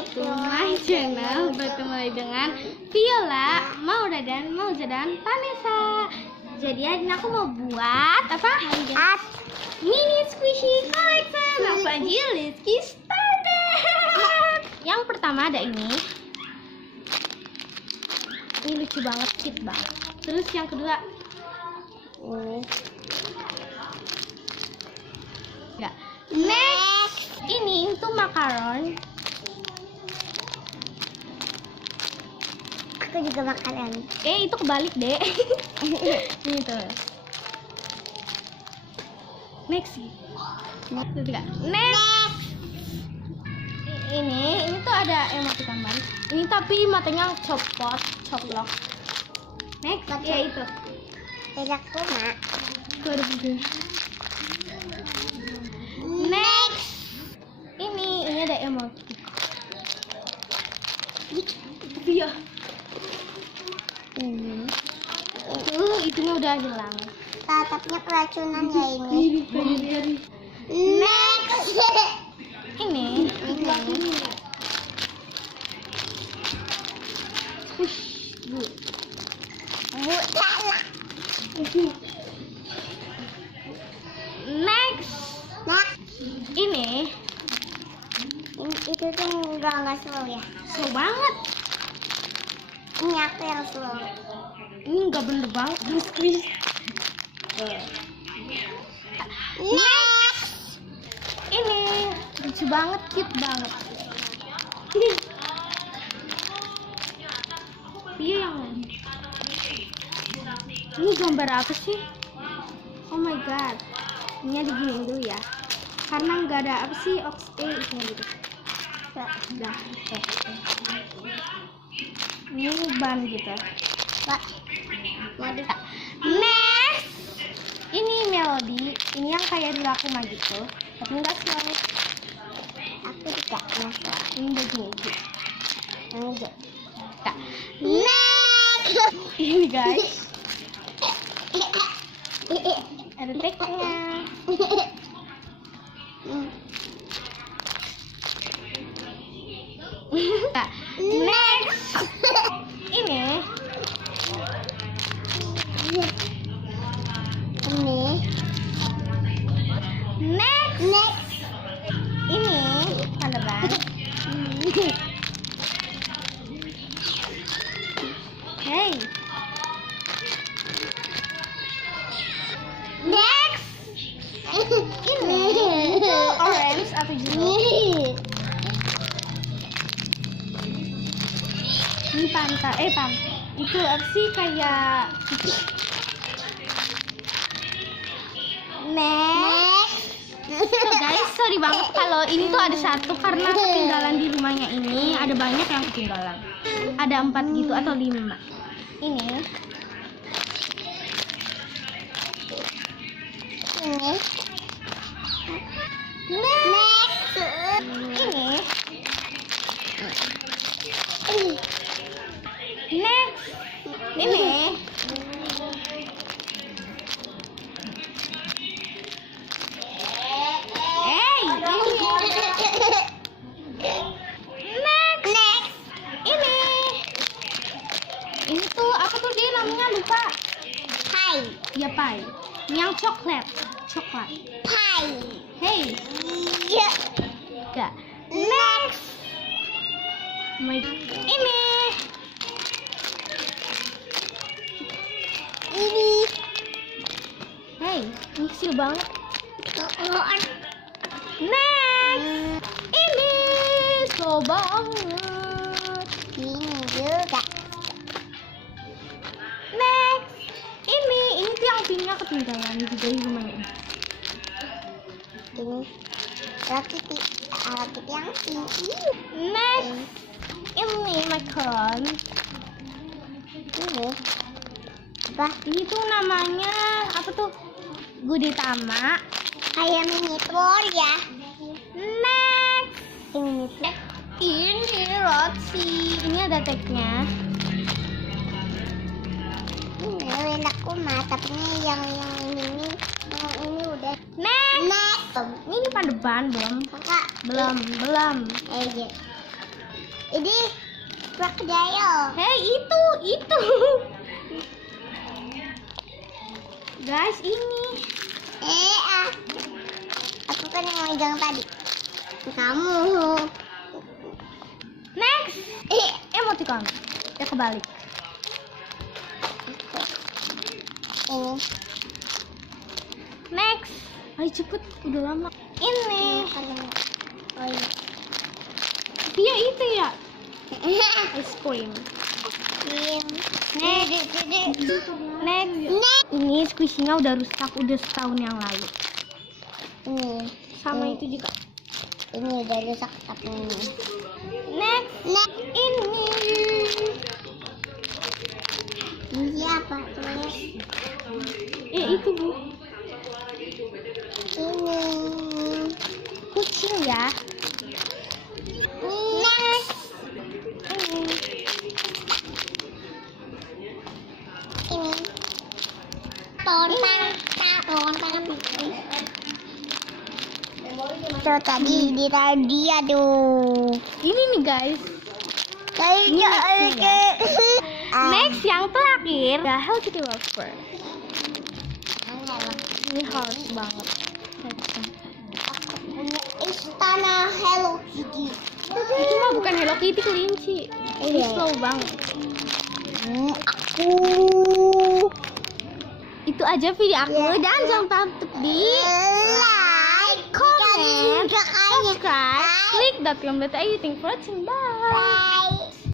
back to my channel. Bertemu lagi dengan Viola, Maura dan Vanessa. Jadi hari ini aku mau buat apa? Mini squishy collection. Langsung aja, let's get started. Yang pertama ada ini. Ini lucu banget, cute banget. Terus yang kedua enggak. Next, ini itu makaron. Aku juga makanan. Itu kebalik deh. Ini tuh. Next. Next. Ini tuh ada emoticon. Ini tapi matanya coplok. Next, ya itu. Tidak kuma. Next. Ini ada emoticon. Iya. Itunya udah hilang. Tatapnya keracunan ya ini. Next. Ini. Next. Ini Itu tuh nggak slow ya. slow banget. Ini aku yang slow. Ini nggak bener banget. Next. Ini lucu banget, cute banget. Iya yang lain. Ini gambar apa sih? Oh my god. Ini diginiin dulu ya. Karena nggak ada apa sih isinya gitu. Udah. Ini ban gitu. Pak. Waduh. Next. Ini melodi. Ini yang kayak di Lakuma gitu. Tapi nggak slow. Aku juga nggak slow. Ini bajunya hijau. Enggak. Next. Ini guys. Ada tagnya. Next. Ini. Next. Ini ada ban. Hey. Next. Ini itu orange atau jeruk. Ini pantai. Itu apa sih kayak next. So guys, sorry banget kalau ini tuh ada satu karena ketinggalan di rumahnya ini. Ada banyak yang ketinggalan. Ada 4 gitu atau 5. Ini. Next. Ini. Next. Ini. Next. Ini tuh apa tuh dia namanya lupa. Pie. Ya pie. Yang coklat. Pie. Hey. Ya. Enggak. Next. Ini. Hey, ini kecil banget. Next. Ini slow banget. Ini juga. Next. Ini tuh yang pinknya ketinggalan juga di rumahnya. Ini rakit yang tinggi. Next. Ini macaron. Ini apa? Ini tuh namanya apa tuh? Gudetama. Kayak miniatur ya. Next. Ini Ini roti. Ini ada tagnya. ini enak kuma, tapi yang ini udah. Next. Ini pandepan belum? Kakak Belum. iya. Ini crocodile. Hei, itu. Guys, ini. Aku kan yang megang tadi. Kamu. Next. Emoticon. Ya kebalik. Ini. Next. Ayo cepet, udah lama. Ini. Oh iya. Dia itu ya. Ice cream. Next. Ini squishy-nya udah rusak udah setahun yang lalu. Ini. Sama Ini. itu juga. Ini udah rusak tapi ini. Next. Ini. Ini apa? Itu Bu. Ini. Kucing ya. Next. Ini. Tontang. Tuh tadi di tadi aduh. Ini nih guys. Ini Next yang terakhir, the Hello Kitty Wrapper. Ini harus banget. Istana Hello Kitty. Itu mah bukan Hello Kitty, kelinci. Ini Iya. slow banget. Aku. Itu aja video aku dan jangan lupa untuk di Like, comment, subscribe. subscribe, klik.com.id. Thank you for watching. Bye. Bye.